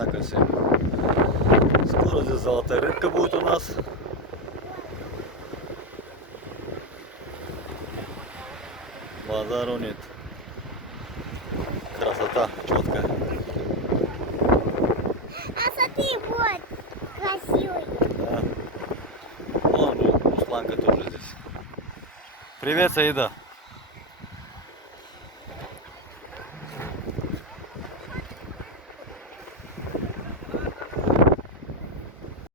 однако сегодня. Скоро здесь золотая рыбка будет у нас. Базару нет. Красота четкая. А смотри, вот, красивый. Да. Вон Русланка тоже здесь. Привет, Саида.